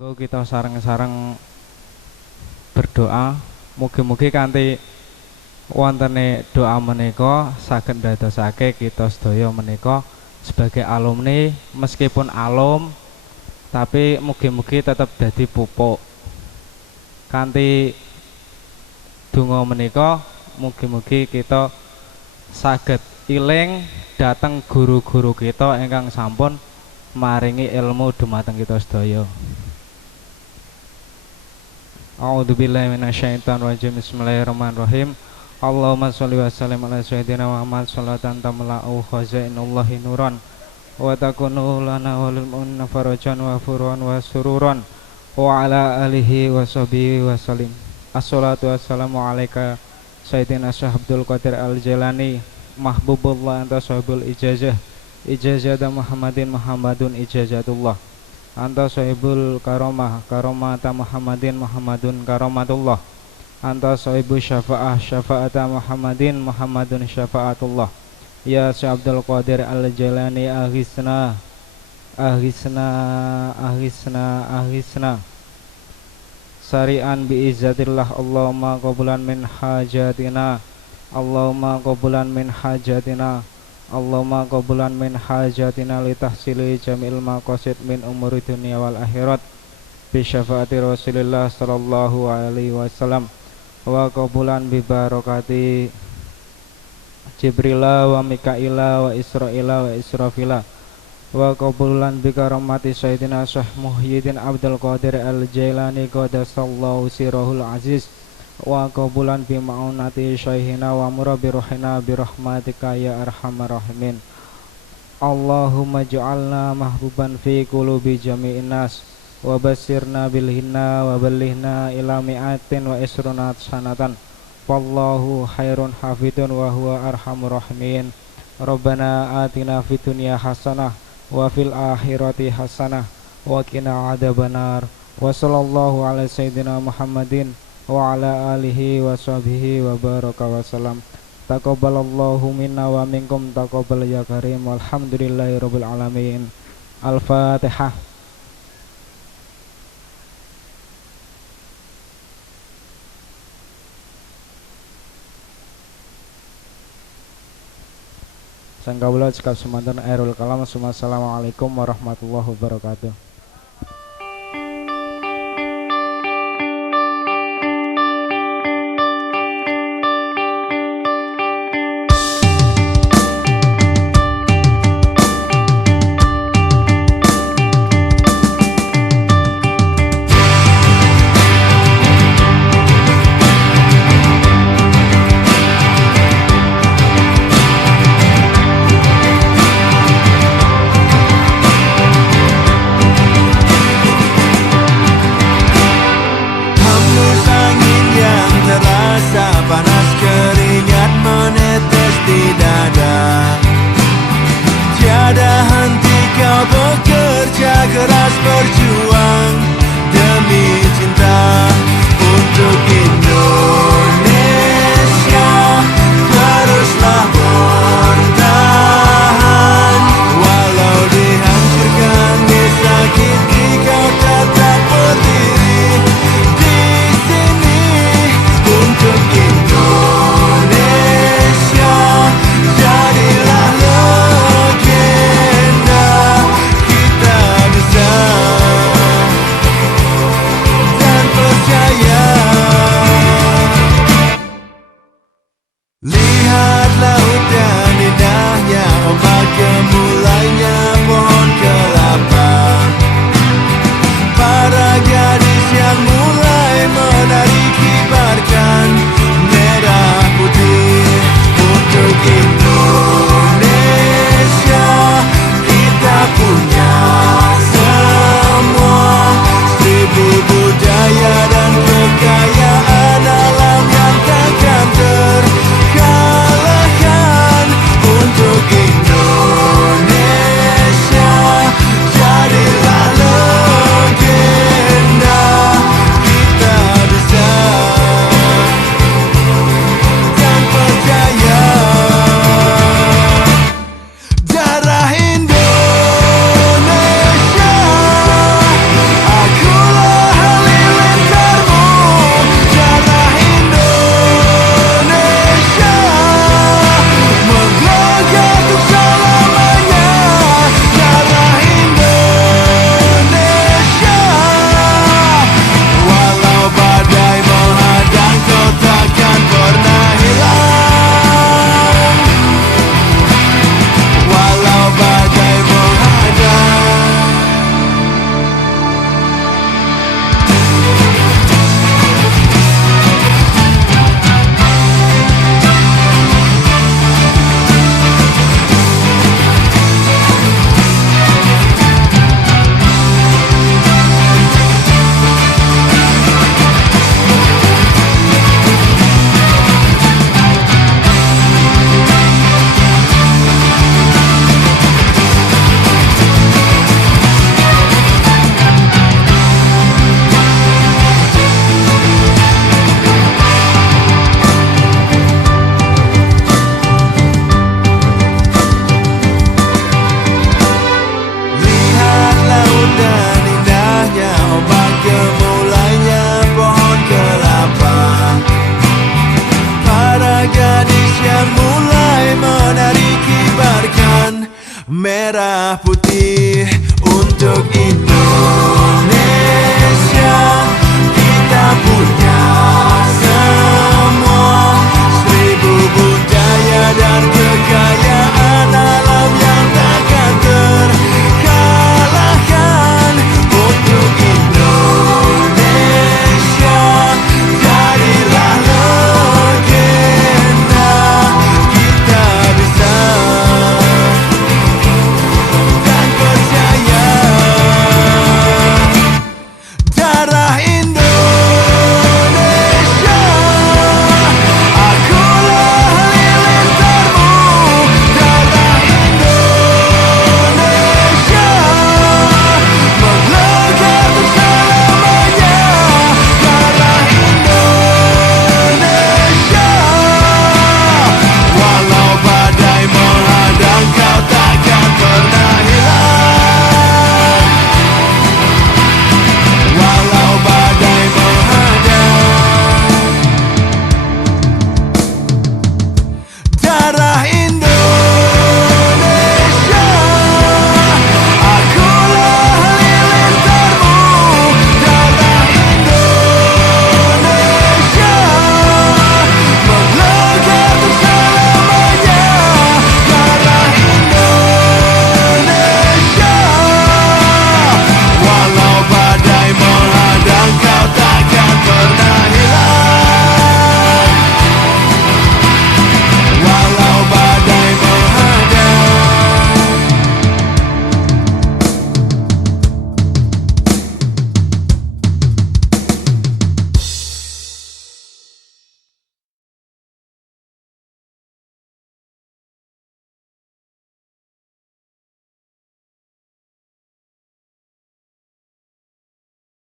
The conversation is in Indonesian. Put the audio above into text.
Go kita sareng-sareng berdoa mugi-mugi kanthi wontene doa menika saged ndadosake kita sedaya menika sebagai alumni meskipun alum tapi mugi-mugi tetap dadi pupuk. Kanthi donga menika mugi-mugi kita saged iling dhateng guru-guru kita ingkang sampun maringi ilmu dumateng kita sedaya. A'udzubillahi minasyaitonirrajim. Bismillahirrahmanirrahim. Allahumma sholli wa sallim ala sayyidina Muhammad sholatan tamla'u khazainullahi nuran wa takunu lana walil mu'minina farajan wa furuan wa sururan wa ala alihi wa sahbihi wa sallim. Assalatu wassalamu alaika sayyidina Syekh Abdul Qadir Al-Jailani mahbubullah anta sahibul ijazah ijazah Muhammadun ijazatullah anta sahibul karomata Muhammadun karomatullah anta sahibu syafa'ata Muhammadun syafa'atullah. Ya Syekh Abdul Qadir Al-Jailani aghithna sari'an biizzatillah. Allahumma qabulan min hajatina Allahumma qabulan min hajatina li tahsili jamil maqasid min umuri dunia wal akhirat bi syafaati Rasulillah sallallahu alaihi wasallam wa qabulan bi barakati Jibrila wa Mikaila wa Israila wa Israfila wa qabulan bi karamati Sayyidina Syekh Muhyiddin Abdul Qadir Al-Jailani qaddasallahu sirahul aziz wa qabulan bi ma'unati syaihina wa murabbi ruhina bi rahmatika ya arhamar rahimin. Allahumma ja'alna mahbuban fi qulubi jami'in nas wa basirna bil hinna wa balighna ila mi'atin wa isrunat sanatan wallahu khairun hafidun wa huwa arhamur rahimin. Rabbana atina fid dunya hasanah wa fil akhirati hasanah wa qina adzabannar. Wa sallallahu ala sayyidina Muhammadin wa ala alihi wa sahbihi wa baraka wa salam. Taqabbalallahu minna wa minkum taqabbal ya karim. Walhamdulillahi rabbil alamin. Al-Fatihah. Sang kawula cekap semanten Airul Kalam. Assalamualaikum warahmatullahi wabarakatuh.